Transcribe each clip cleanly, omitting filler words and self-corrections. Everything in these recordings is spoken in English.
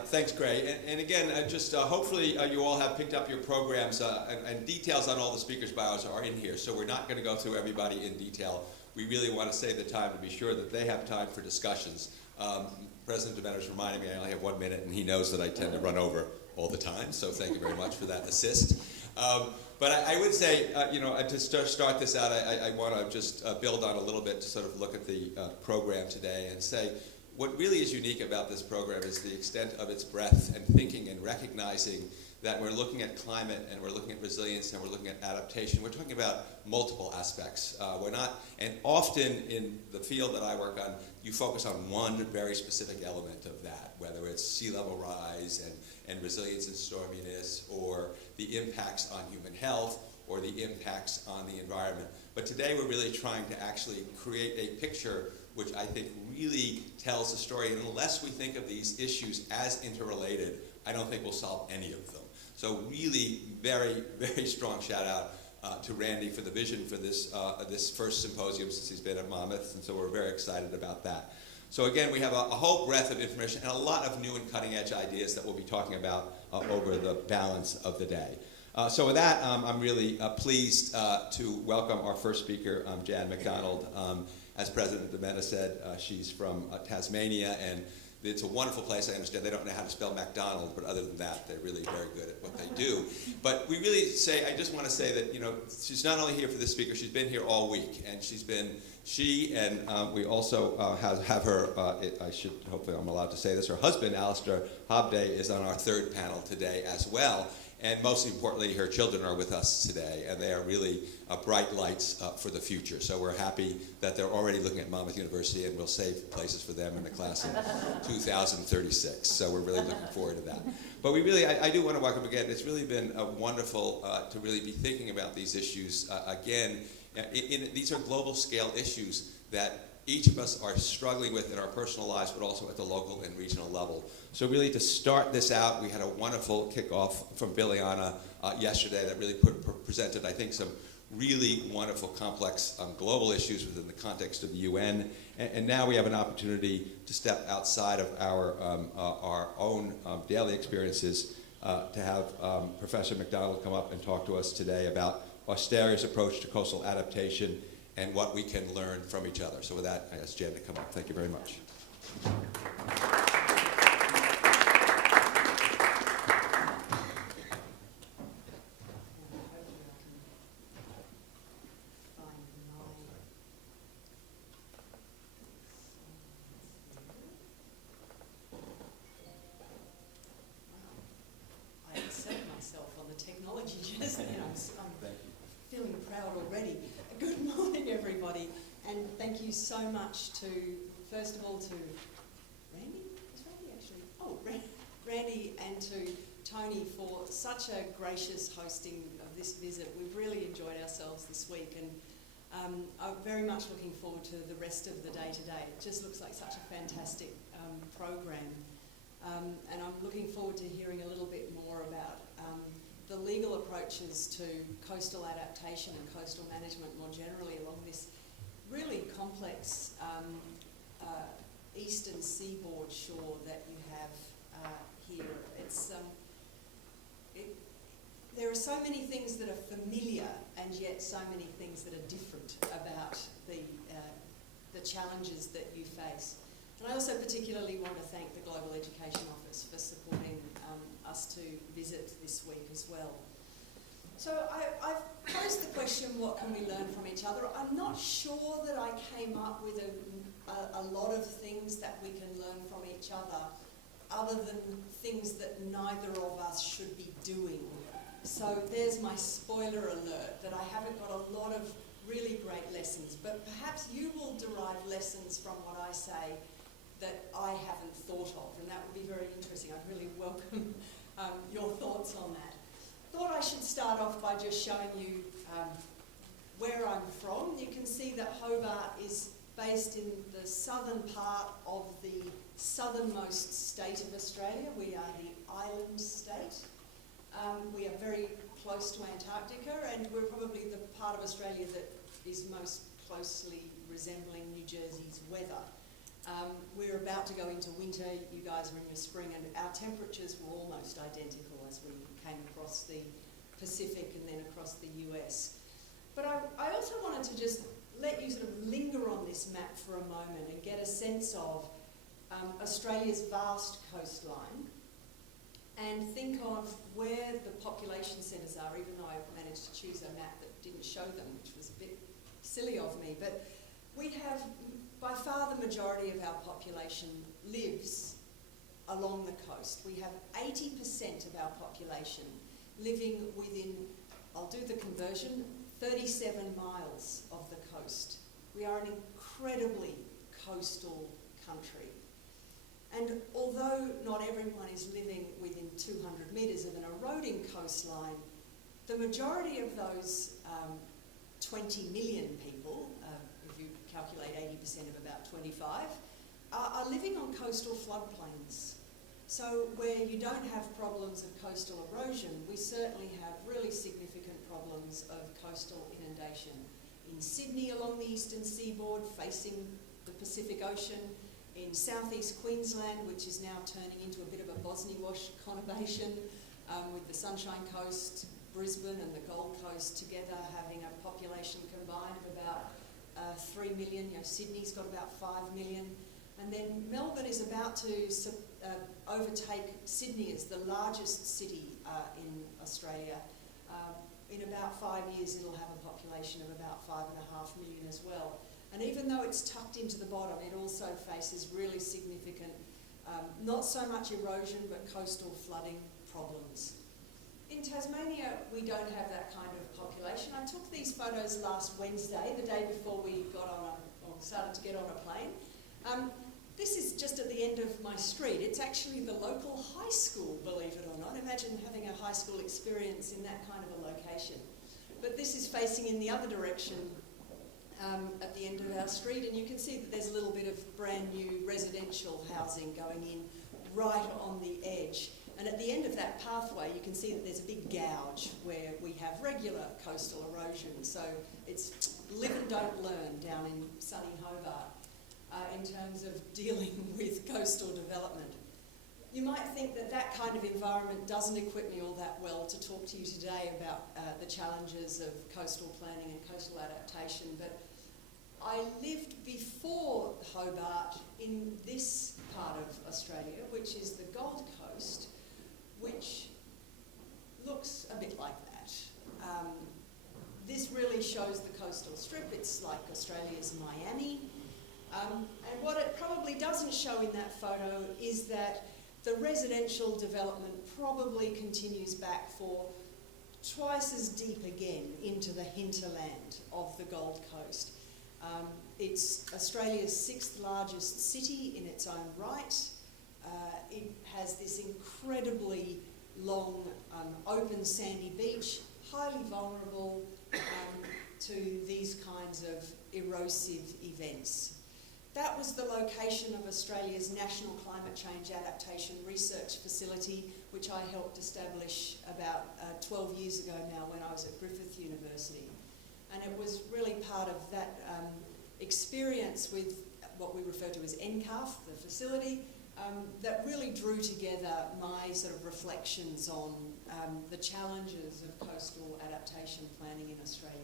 Thanks, Gray. And again, hopefully you all have picked up your programs, and details on all the speakers' bios are in here, so we're not going to go through everybody in detail. We really want to save the time to be sure that they have time for discussions. President DeMetta's reminding me I only have 1 minute, and he knows that I tend to run over all the time, so thank you very much for that assist. But I would say, to start this out, I want to just build on a little bit to sort of look at the program today and say, what really is unique about this program is the extent of its breadth and thinking and recognizing that we're looking at climate and we're looking at resilience and we're looking at adaptation. We're talking about multiple aspects. And often in the field that I work on, you focus on one very specific element of that, whether it's sea level rise and resilience and storminess, or the impacts on human health, or the impacts on the environment. But today we're really trying to actually create a picture which I think really tells the story. And unless we think of these issues as interrelated, I don't think we'll solve any of them. So really very, very strong shout out to Randy for the vision for this first symposium since he's been at Monmouth, and so we're very excited about that. So again, we have a whole breadth of information and a lot of new and cutting edge ideas that we'll be talking about over the balance of the day. So with that, I'm really pleased to welcome our first speaker, Jan McDonald. As President DeMetta said, she's from Tasmania, and it's a wonderful place. I understand they don't know how to spell McDonald, but other than that, they're really very good at what they do. But we really I just want to say that, she's not only here for this speaker, she's been here all week, and we also have her, hopefully I'm allowed to say this, her husband, Alistair Hobday, is on our third panel today as well. And most importantly, her children are with us today, and they are really bright lights for the future. So we're happy that they're already looking at Monmouth University, and we'll save places for them in the class in 2036. So we're really looking forward to that. But I do want to welcome again. It's really been wonderful to really be thinking about these issues again. These are global scale issues that each of us are struggling with in our personal lives, but also at the local and regional level. So really to start this out, we had a wonderful kickoff from Biljana yesterday that really presented, I think, some really wonderful, complex global issues within the context of the UN. And now we have an opportunity to step outside of our own daily experiences to have Professor McDonald come up and talk to us today about Australia's approach to coastal adaptation and what we can learn from each other. So with that, I ask Jan to come up. Thank you very much. I accept myself on the technology just now. I'm feeling proud already. Good morning, everybody, and thank you so much first of all, to Randy? Is Randy actually? Oh, Randy and to Tony for such a gracious hosting of this visit. We've really enjoyed ourselves this week, and I'm very much looking forward to the rest of the day today. It just looks like such a fantastic program, and I'm looking forward to hearing a little bit more about the legal approaches to coastal adaptation and coastal management more generally along this really complex eastern seaboard shore that you have here. There are so many things that are familiar and yet so many things that are different about the challenges that you face. And I also particularly want to thank the Global Education Office for supporting us to visit this week as well. So I've posed the question, what can we learn from each other? I'm not sure that I came up with a lot of things that we can learn from each other than things that neither of us should be doing. So there's my spoiler alert, that I haven't got a lot of really great lessons, but perhaps you will derive lessons from what I say that I haven't thought of, and that would be very interesting. I'd really welcome your thoughts on that. Thought I should start off by just showing you where I'm from. You can see that Hobart is based in the southern part of the southernmost state of Australia. We are the island state. We are very close to Antarctica, and we're probably the part of Australia that is most closely resembling New Jersey's weather. We're about to go into winter, you guys are in your spring, and our temperatures were almost identical as we came across the Pacific and then across the US. But I also wanted to just let you sort of linger on this map for a moment and get a sense of Australia's vast coastline and think of where the population centres are, even though I managed to choose a map that didn't show them, which was a bit silly of me. But we have, by far the majority of our population lives along the coast. We have 80% of our population living within, I'll do the conversion, 37 miles of the coast. We are an incredibly coastal country. And although not everyone is living within 200 metres of an eroding coastline, the majority of those 20 million people, if you calculate 80% of about 25, are living on coastal floodplains. So where you don't have problems of coastal erosion, we certainly have really significant problems of coastal inundation. In Sydney along the eastern seaboard facing the Pacific Ocean, in southeast Queensland, which is now turning into a bit of a Bosny-Wash conurbation, with the Sunshine Coast, Brisbane and the Gold Coast together having a population combined of about 3 million. You know, Sydney's got about 5 million. And then Melbourne is about to overtake Sydney as the largest city in Australia. In about 5 years, it'll have a population of about 5.5 million as well. And even though it's tucked into the bottom, it also faces really significant, not so much erosion, but coastal flooding problems. In Tasmania, we don't have that kind of population. I took these photos last Wednesday, the day before we started to get on a plane. This is just at the end of my street. It's actually the local high school, believe it or not. Imagine having a high school experience in that kind of a location. But this is facing in the other direction at the end of our street, and you can see that there's a little bit of brand new residential housing going in right on the edge. And at the end of that pathway, you can see that there's a big gouge where we have regular coastal erosion. So it's live and don't learn down in sunny Hobart in terms of dealing with coastal development. You might think that that kind of environment doesn't equip me all that well to talk to you today about the challenges of coastal planning and coastal adaptation, but I lived before Hobart in this part of Australia, which is the Gold Coast, which looks a bit like that. This really shows the coastal strip. It's like Australia's Miami. And what it probably doesn't show in that photo is that the residential development probably continues back for twice as deep again into the hinterland of the Gold Coast. It's Australia's 6th largest city in its own right. It has this incredibly long open sandy beach, highly vulnerable to these kinds of erosive events. That was the location of Australia's National Climate Change Adaptation Research Facility, which I helped establish about 12 years ago now when I was at Griffith University. And it was really part of that experience with what we refer to as NCAF, the facility, that really drew together my sort of reflections on the challenges of coastal adaptation planning in Australia.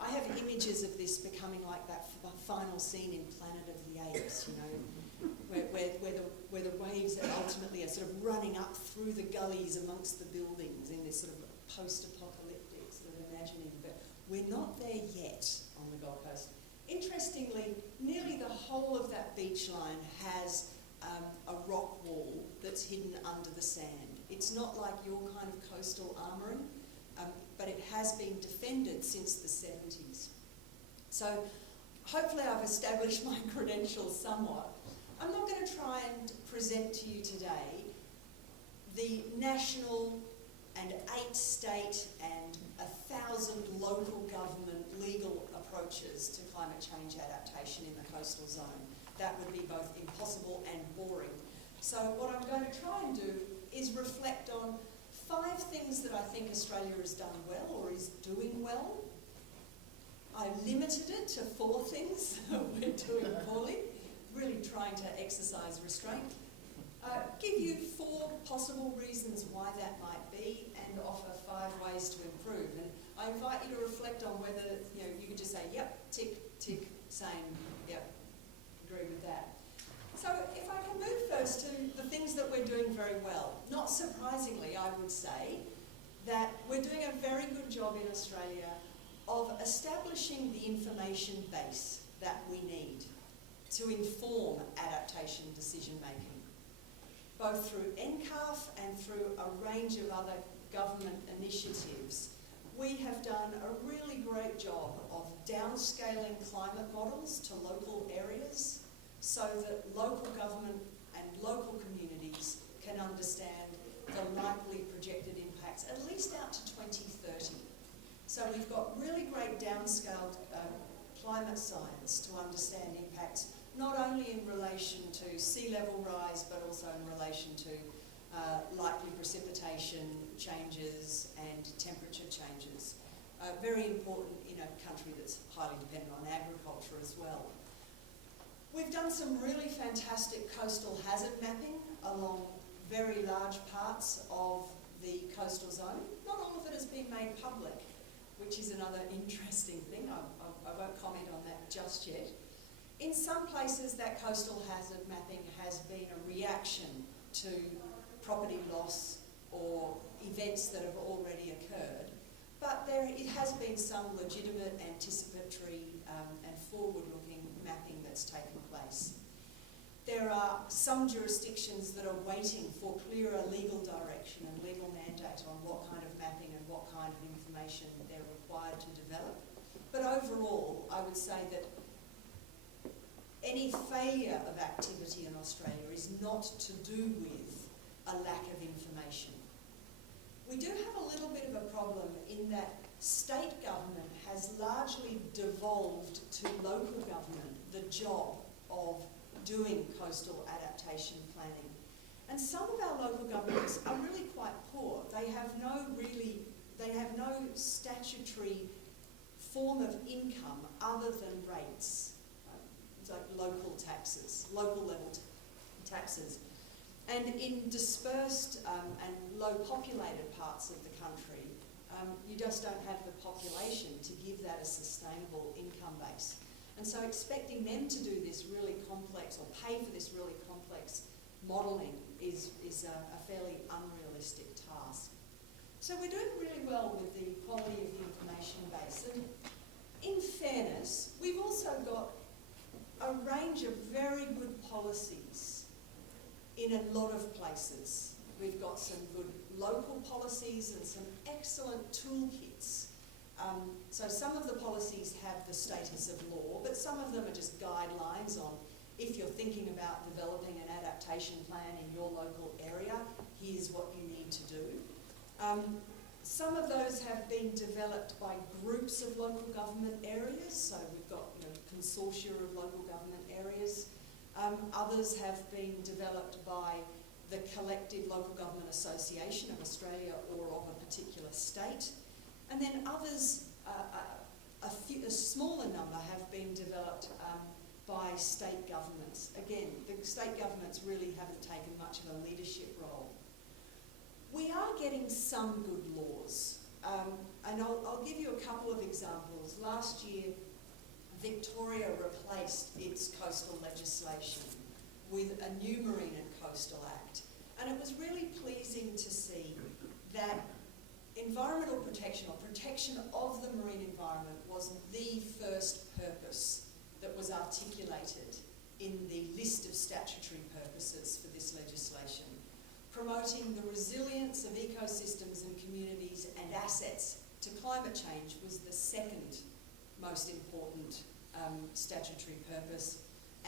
I have images of this becoming like that final scene in Planet of the Apes, you know, where the waves are ultimately are sort of running up through the gullies amongst the buildings in this sort of post-apocalyptic sort of imagining. But we're not there yet on the Gold Coast. Interestingly, nearly the whole of that beach line has a rock wall that's hidden under the sand. It's not like your kind of coastal armouring, but it has been defended since the 70s. So hopefully I've established my credentials somewhat. I'm not going to try and present to you today the national and 8 state and 1,000 local government legal approaches to climate change adaptation in the coastal zone. That would be both impossible and boring. So what I'm going to try and do is reflect on 5 things that I think Australia has done well or is doing well. I limited it to 4 things we're doing poorly. really trying to exercise restraint. Give you 4 possible reasons why that might be and offer 5 ways to improve. And I invite you to reflect on whether you could just say, yep, tick, tick, same, yep, agree with that. So if I can move first to the things that we're doing very well. Not surprisingly, I would say that we're doing a very good job in Australia of establishing the information base that we need to inform adaptation decision making, both through NCARF and through a range of other government initiatives. We have done a really great job of downscaling climate models to local areas so that local government and local communities can understand the likely projected impacts, at least out to 2030. So we've got really great downscaled climate science to understand impacts, not only in relation to sea level rise, but also in relation to likely precipitation changes and temperature changes. Very important in a country that's highly dependent on agriculture as well. We've done some really fantastic coastal hazard mapping along very large parts of the coastal zone. Not all of it has been made public, which is another interesting thing. I won't comment on that just yet. In some places, that coastal hazard mapping has been a reaction to property loss or events that have already occurred, but it has been some legitimate, anticipatory and forward-looking mapping that's taken place. There are some jurisdictions that are waiting for clearer legal direction and legal mandate on what kind of mapping and what kind of information they're required to develop. But overall, I would say that any failure of activity in Australia is not to do with a lack of information. We do have a little bit of a problem in that state government has largely devolved to local government the job of doing coastal adaptation planning. And some of our local governments are really quite poor. They have no statutory form of income other than rates. It's like local taxes, local level taxes. And in dispersed and low populated parts of the country, you just don't have the population to give that a sustainable income base. And so expecting them to do this really complex or pay for this really complex modelling is a fairly unrealistic task. So we're doing really well with the quality of the information base. And in fairness, we've also got a range of very good policies in a lot of places. We've got some good local policies and some excellent toolkits. So some of the policies have the status of law, but some of them are just guidelines on if you're thinking about developing an adaptation plan in your local area, here's what you need to do. Some of those have been developed by groups of local government areas, so we've got consortia of local government areas. Others have been developed by the collective local government association of Australia or of a particular state. And then others, a smaller number, have been developed by state governments. Again, the state governments really haven't taken much of a leadership role. We are getting some good laws, and I'll give you a couple of examples. Last year, Victoria replaced its coastal legislation with a new Marine and Coastal Act, and it was really pleasing to see that environmental protection, or protection of the marine environment, was the first purpose that was articulated in the list of statutory purposes for this legislation. Promoting the resilience of ecosystems and communities and assets to climate change was the second most important statutory purpose,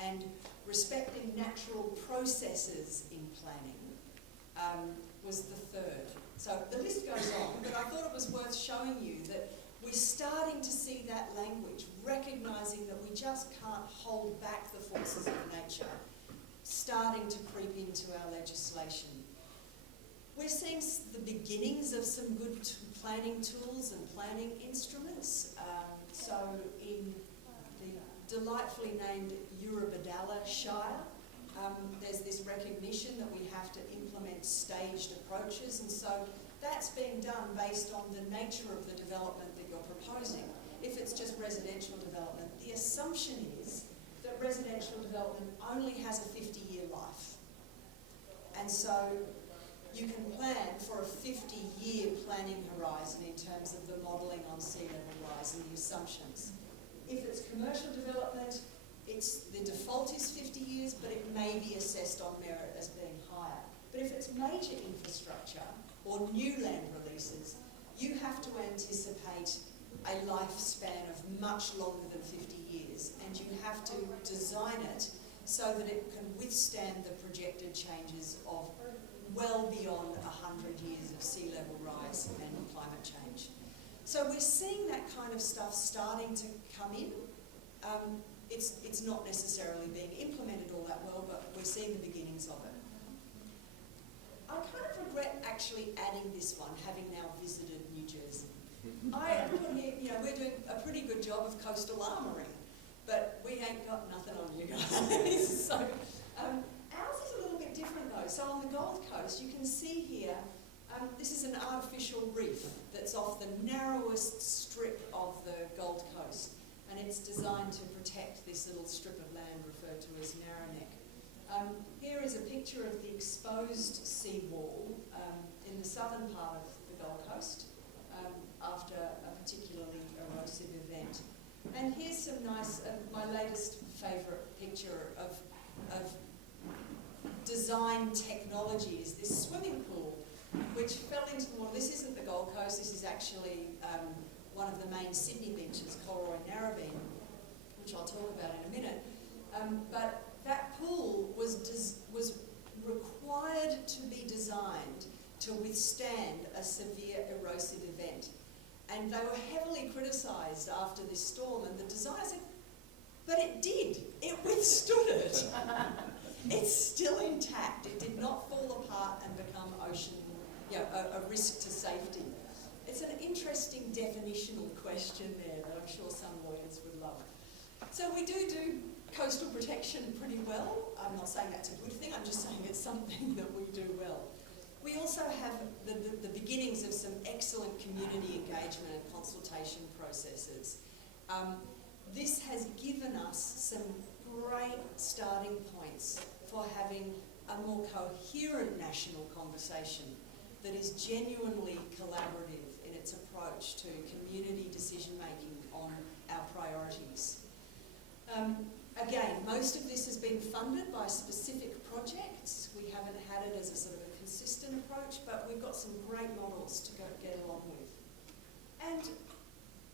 and respecting natural processes in planning was the third. So the list goes on, but I thought it was worth showing you that we're starting to see that language, recognising that we just can't hold back the forces of nature, starting to creep into our legislation. We're seeing the beginnings of some good planning tools and planning instruments. So in the delightfully named Eurobadala Shire. There's this recognition that we have to implement staged approaches, and so that's being done based on the nature of the development that you're proposing. If it's just residential development, the assumption is that residential development only has a 50-year life. And so you can plan for a 50-year planning horizon in terms of the modelling on sea level rise and the assumptions. If it's commercial development, the default is 50 years, but it may be assessed on merit as being higher. But if it's major infrastructure or new land releases, you have to anticipate a lifespan of much longer than 50 years, and you have to design it so that it can withstand the projected changes of well beyond 100 years of sea level rise and climate change. So we're seeing that kind of stuff starting to come in. It's not necessarily being implemented all that well, but we're seeing the beginnings of it. I kind of regret actually adding this one, having now visited New Jersey. I put here, we're doing a pretty good job of coastal armouring, but we ain't got nothing on you guys. So ours is a little bit different though. So on the Gold Coast, you can see here, this is an artificial reef that's off the narrowest strip of the Gold Coast, and it's designed to protect this little strip of land referred to as Narrowneck. Here is a picture of the exposed seawall in the southern part of the Gold Coast after a particularly erosive event. And here's some nice, my latest favourite picture of design technology is this swimming pool, which fell into the water. This isn't the Gold Coast, this is actually one of the main Sydney beaches, Colroy Narrabeen, which I'll talk about in a minute. But that pool was required to be designed to withstand a severe erosive event. And they were heavily criticised after this storm, and the designer said, but it did. It withstood it. It's still intact. It did not fall apart and become ocean, a risk to safety. It's an interesting definitional question there that I'm sure some lawyers would love. So we do coastal protection pretty well. I'm not saying that's a good thing, I'm just saying it's something that we do well. We also have the beginnings of some excellent community engagement and consultation processes. This has given us some great starting points for having a more coherent national conversation that is genuinely collaborative in its approach to community decision making on our priorities. Again, most of this has been funded by specific projects. We haven't had it as a sort of a consistent approach, but we've got some great models to get along with. And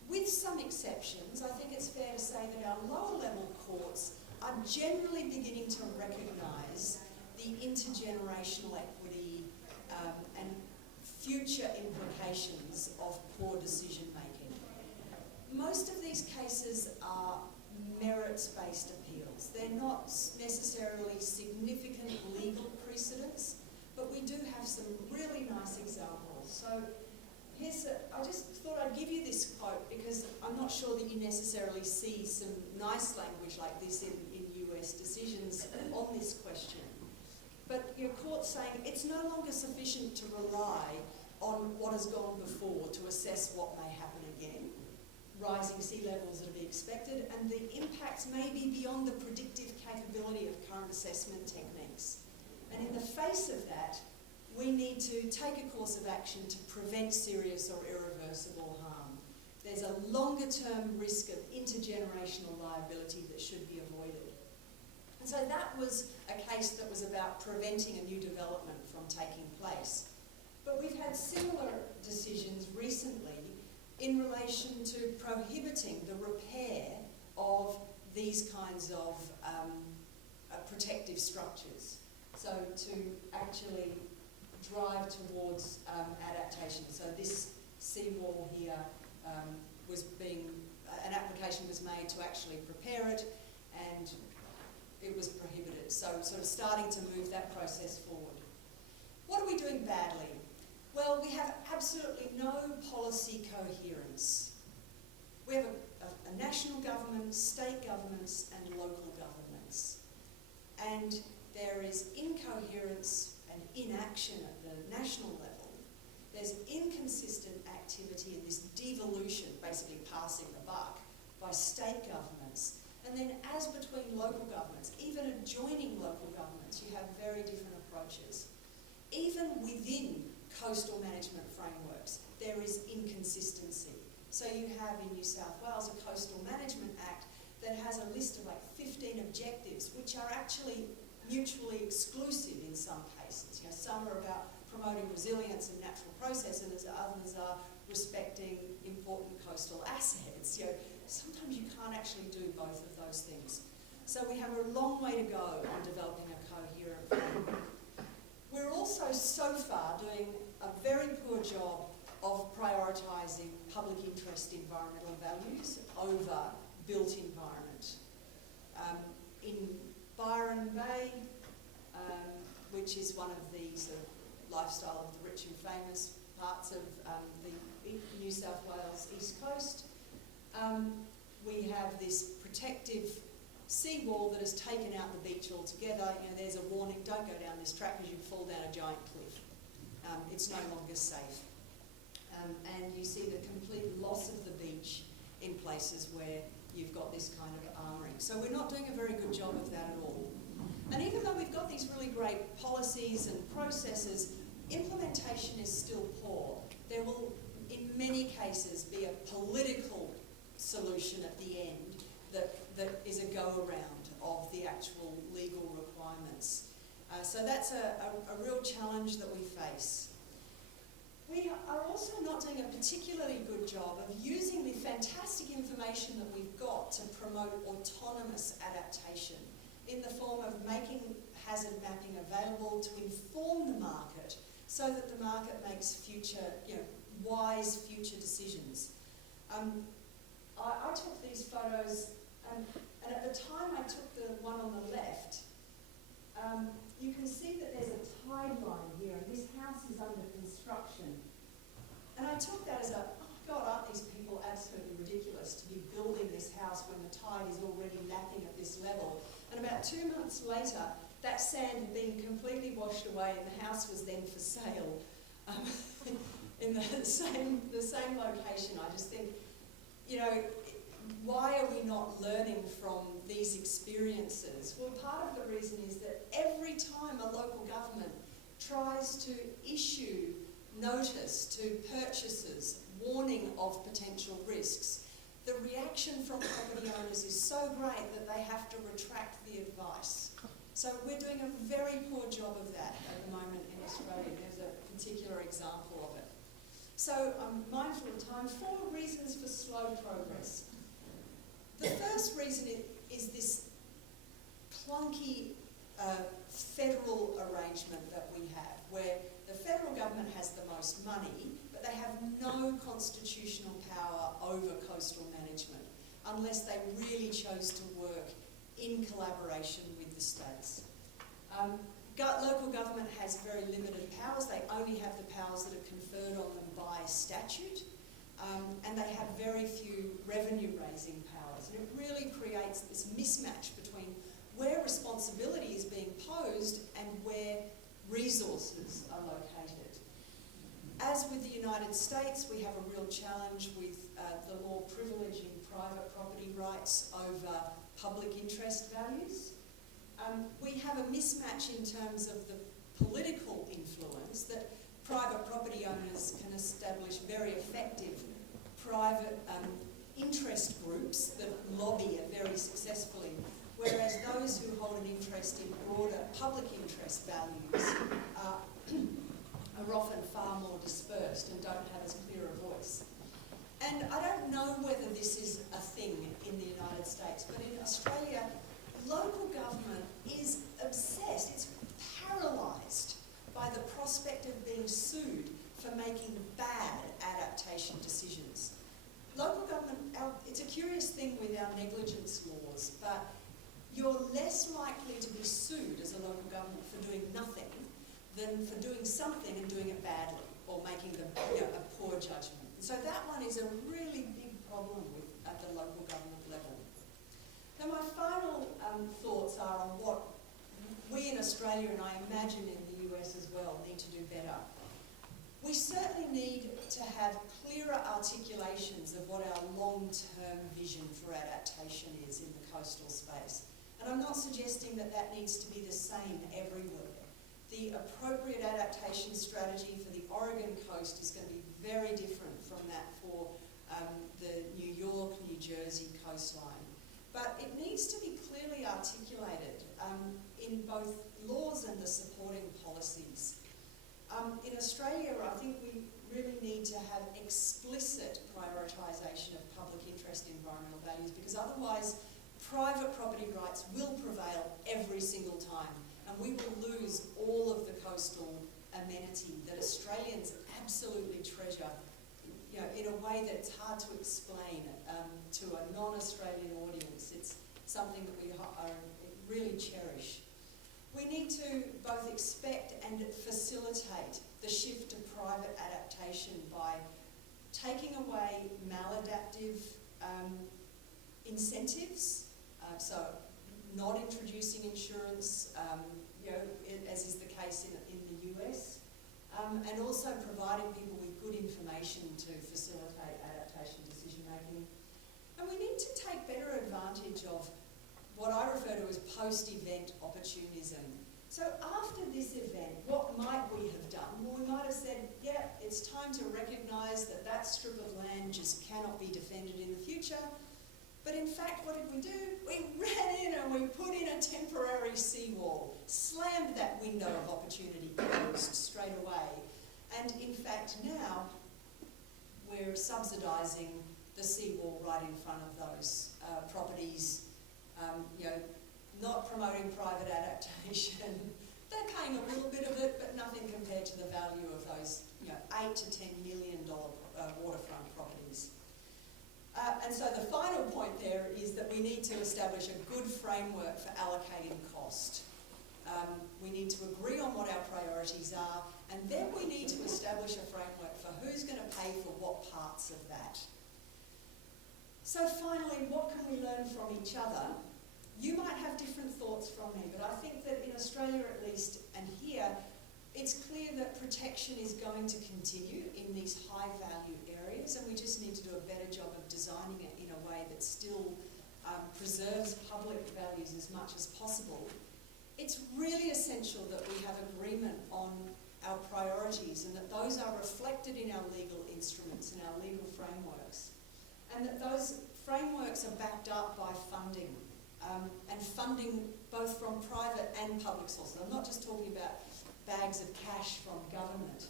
with some exceptions, I think it's fair to say that our lower level courts are generally beginning to recognise the intergenerational equity and future implications of poor decision making. Most of these cases are merits-based appeals. They're not necessarily significant legal precedents, but we do have some really nice examples. So I just thought I'd give you this quote because I'm not sure that you necessarily see some nice language like this in US decisions on this question. But your court's saying it's no longer sufficient to rely on what has gone before to assess what may happen again. Rising sea levels are to be expected, and the impacts may be beyond the predictive capability of current assessment techniques. And in the face of that, we need to take a course of action to prevent serious or irreversible harm. There's a longer-term risk of intergenerational liability that should be avoided. And so that was a case that was about preventing a new development from taking place. But we've had similar decisions recently in relation to prohibiting the repair of these kinds of protective structures. So to actually drive towards adaptation. So this seawall here an application was made to actually prepare it, and it was prohibited. So sort of starting to move that process forward. What are we doing badly? Well, we have absolutely no policy coherence. We have a national government, state governments, and local governments. And there is incoherence and inaction at the national level. There's inconsistent activity in this devolution, basically passing the buck, by state governments. And then as between local governments, even adjoining local governments, you have very different approaches. Even within coastal management frameworks, there is inconsistency. So you have in New South Wales a Coastal Management Act that has a list of like 15 objectives, which are actually mutually exclusive in some cases. You know, some are about promoting resilience and natural processes, and others are respecting important coastal assets. You know, sometimes you can't actually do both of those things. So we have a long way to go on developing a coherent framework. We're also so far doing a very poor job of prioritising public interest environmental values over built environment. In Byron Bay, which is one of the sort of lifestyle of the rich and famous parts of the New South Wales East Coast, we have this protective seawall that has taken out the beach altogether. You know, there's a warning, don't go down this track because you fall down a giant cliff. It's no longer safe. And you see the complete loss of the beach in places where you've got this kind of armouring. So we're not doing a very good job of that at all. And even though we've got these really great policies and processes, implementation is still poor. There will, in many cases, be a political solution at the end that is a go-around of the actual legal requirements. So that's a real challenge that we face. We are also not doing a particularly good job of using the fantastic information that we've got to promote autonomous adaptation in the form of making hazard mapping available to inform the market so that the market makes future, wise future decisions. I took these photos, and at the time I took the one on the left, you can see that there's a tide line here, and this house is under construction. And I took that as oh God, aren't these people absolutely ridiculous to be building this house when the tide is already lapping at this level. And about 2 months later, that sand had been completely washed away, and the house was then for sale in the same location. I just think, why are we not learning from these experiences? Well, part of the reason is that every time a local government tries to issue notice to purchasers, warning of potential risks, the reaction from property owners is so great that they have to retract the advice. So we're doing a very poor job of that at the moment in Australia. There's a particular example of it. So I'm mindful of time. 4 reasons for slow progress. The first reason is this clunky federal arrangement that we have, where the federal government has the most money, but they have no constitutional power over coastal management unless they really chose to work in collaboration with the states. Local government has very limited powers. They only have the powers that are conferred on them by statute, and they have very few revenue-raising powers. And it really creates this mismatch between where responsibility is being posed and where resources are located. As with the United States, we have a real challenge with the law privileging private property rights over public interest values. We have a mismatch in terms of the political influence that private property owners can establish very effective private interest groups that lobby very successfully, whereas those who hold an interest in broader public interest values are often far more dispersed and don't have as clear a voice. And I don't know whether this is a thing in the United States, but in Australia, local government is obsessed, it's paralysed by the prospect of being sued for making bad adaptation decisions. Local government, it's a curious thing with our negligence laws, but you're less likely to be sued as a local government for doing nothing than for doing something and doing it badly or making a poor judgment. So that one is a really big problem with at the local government level. Now my final thoughts are on what we in Australia, and I imagine in the US as well, need to do better. We certainly need to have clearer articulations of what our long-term vision for adaptation is in the coastal space. And I'm not suggesting that that needs to be the same everywhere. The appropriate adaptation strategy for the Oregon coast is going to be very different from that for the New York, New Jersey coastline. But it needs to be clearly articulated in both laws and the supporting policies. In Australia, I think we really need to have explicit prioritisation of public interest environmental values, because otherwise private property rights will prevail every single time, and we will lose all of the coastal amenity that Australians absolutely treasure, you know, in a way that it's hard to explain to a non-Australian audience. It's something that we really cherish. We need to both expect and facilitate the shift to private adaptation by taking away maladaptive incentives, so not introducing insurance, you know, as is the case in the US, and also providing people with good information to facilitate adaptation decision making. And we need to take better advantage of what I refer to as post-event opportunism. So after this event, what might we have done? Well, we might have said, yeah, it's time to recognise that that strip of land just cannot be defended in the future. But in fact, what did we do? We ran in and we put in a temporary seawall, slammed that window of opportunity closed straight away. And in fact, now we're subsidising the seawall right in front of those properties. You know, not promoting private adaptation. They're paying a little bit of it, but nothing compared to the value of those, you know, $8 to $10 million waterfront properties. And so the final point there is that we need to establish a good framework for allocating cost. We need to agree on what our priorities are, and then we need to establish a framework for who's going to pay for what parts of that. So finally, what can we learn from each other? You might have different thoughts from me, but I think that in Australia at least, and here, it's clear that protection is going to continue in these high-value areas, and we just need to do a better job of designing it in a way that still preserves public values as much as possible. It's really essential that we have agreement on our priorities and that those are reflected in our legal instruments and our legal frameworks, and that those frameworks are backed up by funding. And funding both from private and public sources. I'm not just talking about bags of cash from government.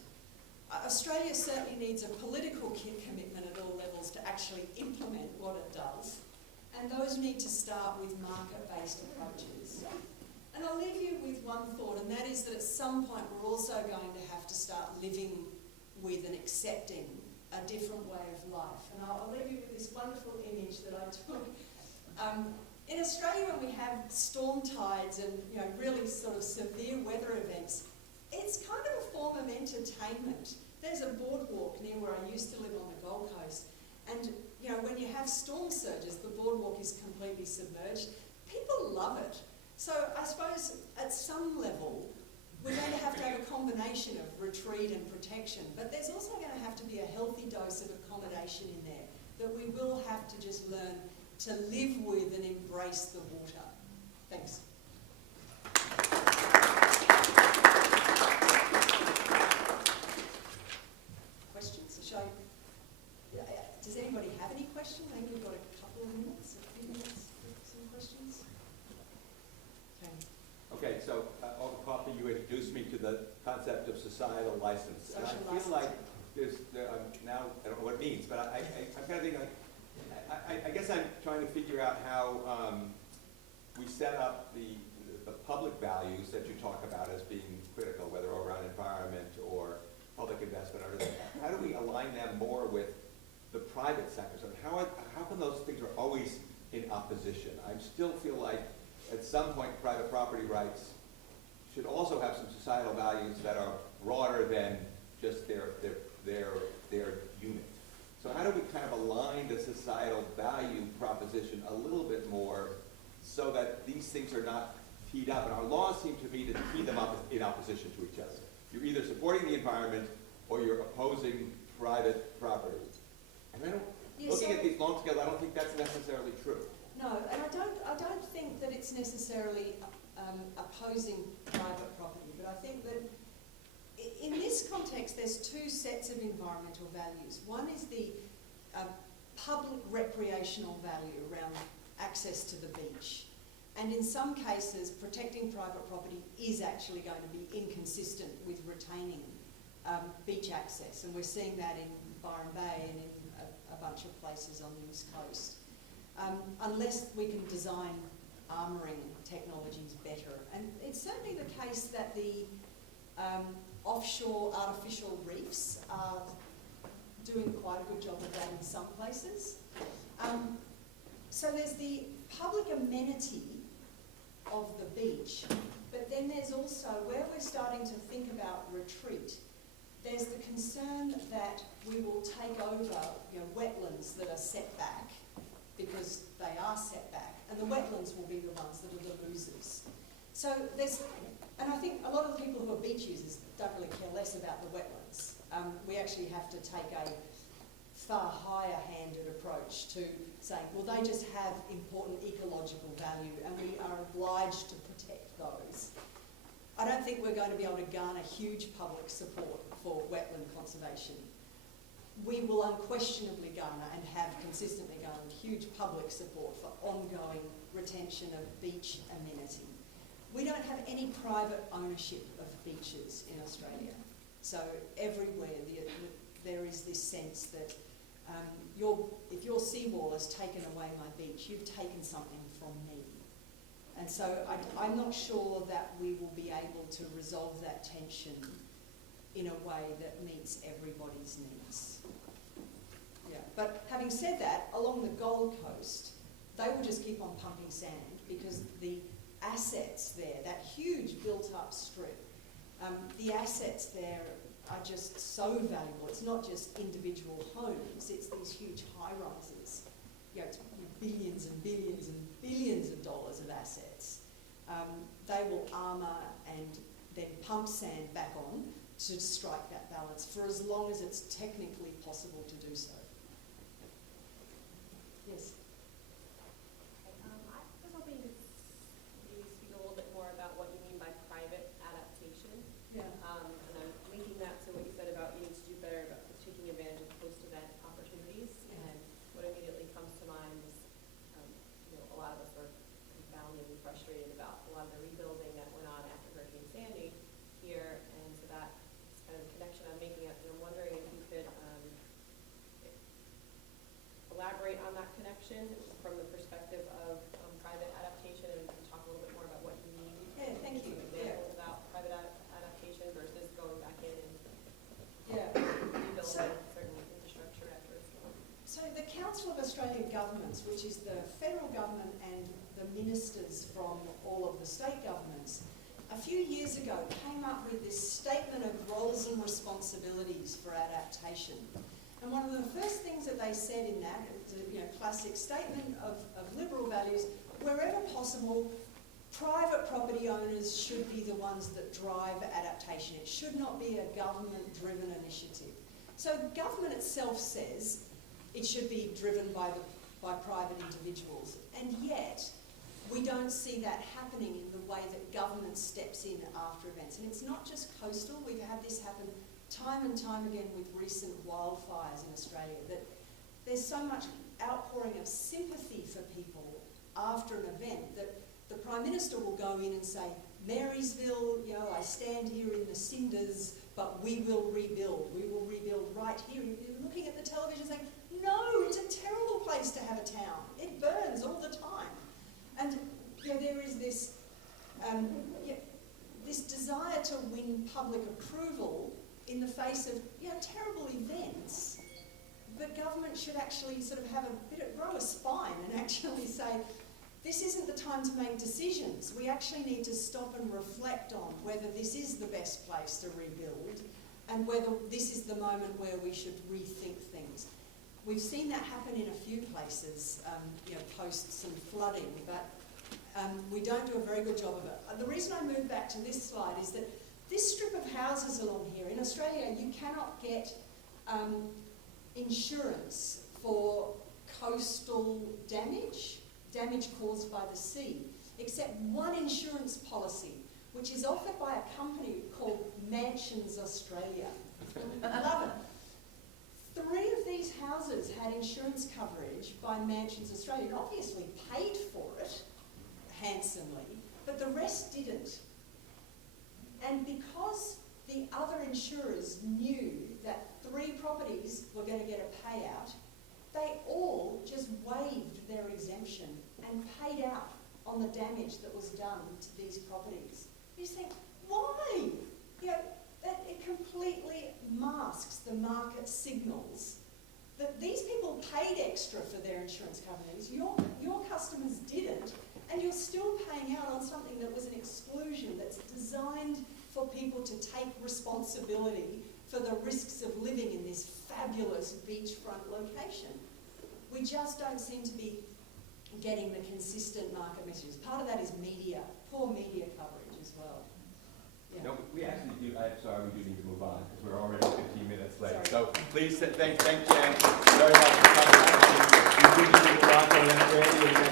Australia certainly needs a political commitment at all levels to actually implement what it does, and those need to start with market-based approaches. And I'll leave you with one thought, and that is that at some point we're also going to have to start living with and accepting a different way of life. And I'll leave you with this wonderful image that I took. In Australia, when we have storm tides and, you know, really sort of severe weather events, it's kind of a form of entertainment. There's a boardwalk near where I used to live on the Gold Coast, and, you know, when you have storm surges, the boardwalk is completely submerged. People love it. So I suppose at some level, we're going to have a combination of retreat and protection, but there's also going to have to be a healthy dose of accommodation in there, that we will have to just learn to live with and embrace the water. Thanks. Questions? Does anybody have any questions? I think we've got a couple of minutes, a few minutes for some questions. Okay, so over coffee you introduced me to the concept of societal license. Social and I feel license. like now, I don't know what it means, but I'm kind of thinking like, I guess I'm trying to figure out how we set up the public values that you talk about as being critical, whether around environment or public investment or everything. How do we align them more with the private sector? So how come those things are always in opposition? I still feel like at some point private property rights should also have some societal values that are broader than just their unit. So how do we kind of align the societal value these things are not teed up, and our laws seem to me to tee them up in opposition to each other. You're either supporting the environment or you're opposing private property. And I don't, looking at these long together, I don't think that's necessarily true. No, and I don't think that it's necessarily opposing private property, but I think that in this context there's two sets of environmental values. One is the public recreational value around access to the beach. And in some cases, protecting private property is actually going to be inconsistent with retaining beach access. And we're seeing that in Byron Bay and in a bunch of places on the East Coast. Unless we can design armouring technologies better. And it's certainly the case that the offshore artificial reefs are doing quite a good job of that in some places. So there's the public amenity of the beach, but then there's also, where we're starting to think about retreat, there's the concern that we will take over wetlands that are set back, because they are set back, and the wetlands will be the ones that are the losers. So there's, and I think a lot of the people who are beach users don't really care less about the wetlands. We actually have to take a far higher-handed approach to saying, well, they just have important ecological value and we are obliged to protect those. I don't think we're going to be able to garner huge public support for wetland conservation. We will unquestionably garner and have consistently garnered huge public support for ongoing retention of beach amenity. We don't have any private ownership of beaches in Australia. So everywhere there is this sense that if your seawall has taken away my beach, you've taken something from me. And so I'm not sure that we will be able to resolve that tension in a way that meets everybody's needs. Yeah. But having said that, along the Gold Coast, they will just keep on pumping sand because the assets there, that huge built-up strip, the assets there are just so valuable. It's not just individual homes, it's these huge high-rises. It's billions and billions and billions of dollars of assets. They will armour and then pump sand back on to strike that balance for as long as it's technically possible to do so. Yes? I was hoping to maybe speak a little bit more about what you mean by private adaptation. Yeah. And I'm linking that to what you said about needing to do better about taking advantage of post-event opportunities. Yeah. And what immediately comes to mind is, a lot of us are confounded and frustrated about a lot of the rebuilding that went on after Hurricane Sandy here. And so that is kind of the connection I'm making. And I'm wondering if you could elaborate on that connection from the perspective of private adaptation and talk a little bit more about what you mean. Yeah, thank you. Examples about private adaptation versus going back in and rebuilding certain infrastructure efforts. So the Council of Australian Governments, which is the federal government and the ministers from all of the state governments, a few years ago came up with this statement of roles and responsibilities for adaptation. And one of the first things that they said in that, it's a classic statement of liberal values, wherever possible, private property owners should be the ones that drive adaptation. It should not be a government-driven initiative. So government itself says it should be driven by private individuals, and yet we don't see that happening in the way that government steps in after events. And it's not just coastal. We've had this happen time and time again with recent wildfires in Australia, that there's so much outpouring of sympathy for people after an event that the Prime Minister will go in and say, Marysville, I stand here in the cinders, but we will rebuild. We will rebuild right here. You're looking at the television saying, no, it's a terrible place to have a town. It burns all the time. And there is this, this desire to win public approval in the face of terrible events. But government should actually sort of have grow a spine and actually say, this isn't the time to make decisions. We actually need to stop and reflect on whether this is the best place to rebuild and whether this is the moment where we should rethink things. We've seen that happen in a few places, post some flooding, but We don't do a very good job of it. The reason I moved back to this slide is that this strip of houses along here, in Australia, you cannot get insurance for coastal damage caused by the sea, except one insurance policy, which is offered by a company called Mansions Australia. I love it. 3 of these houses had insurance coverage by Mansions Australia, and obviously paid for it handsomely, but the rest didn't. And because the other insurers knew that 3 properties were going to get a payout, they all just waived their exemption and paid out on the damage that was done to these properties. You just think, why? You know, that it completely masks the market signals that these people paid extra for their insurance companies, your customers didn't, and you're still paying out on something that was an exclusion that's designed for people to take responsibility for the risks of living in this fabulous beachfront location. We just don't seem to be getting the consistent market messages. Part of that is media, poor media coverage as well. Yeah. No, we actually do, I'm sorry, we do need to move on because we're already 15 minutes late. Sorry. So please thank Jen very much for coming. We do need to move on to the next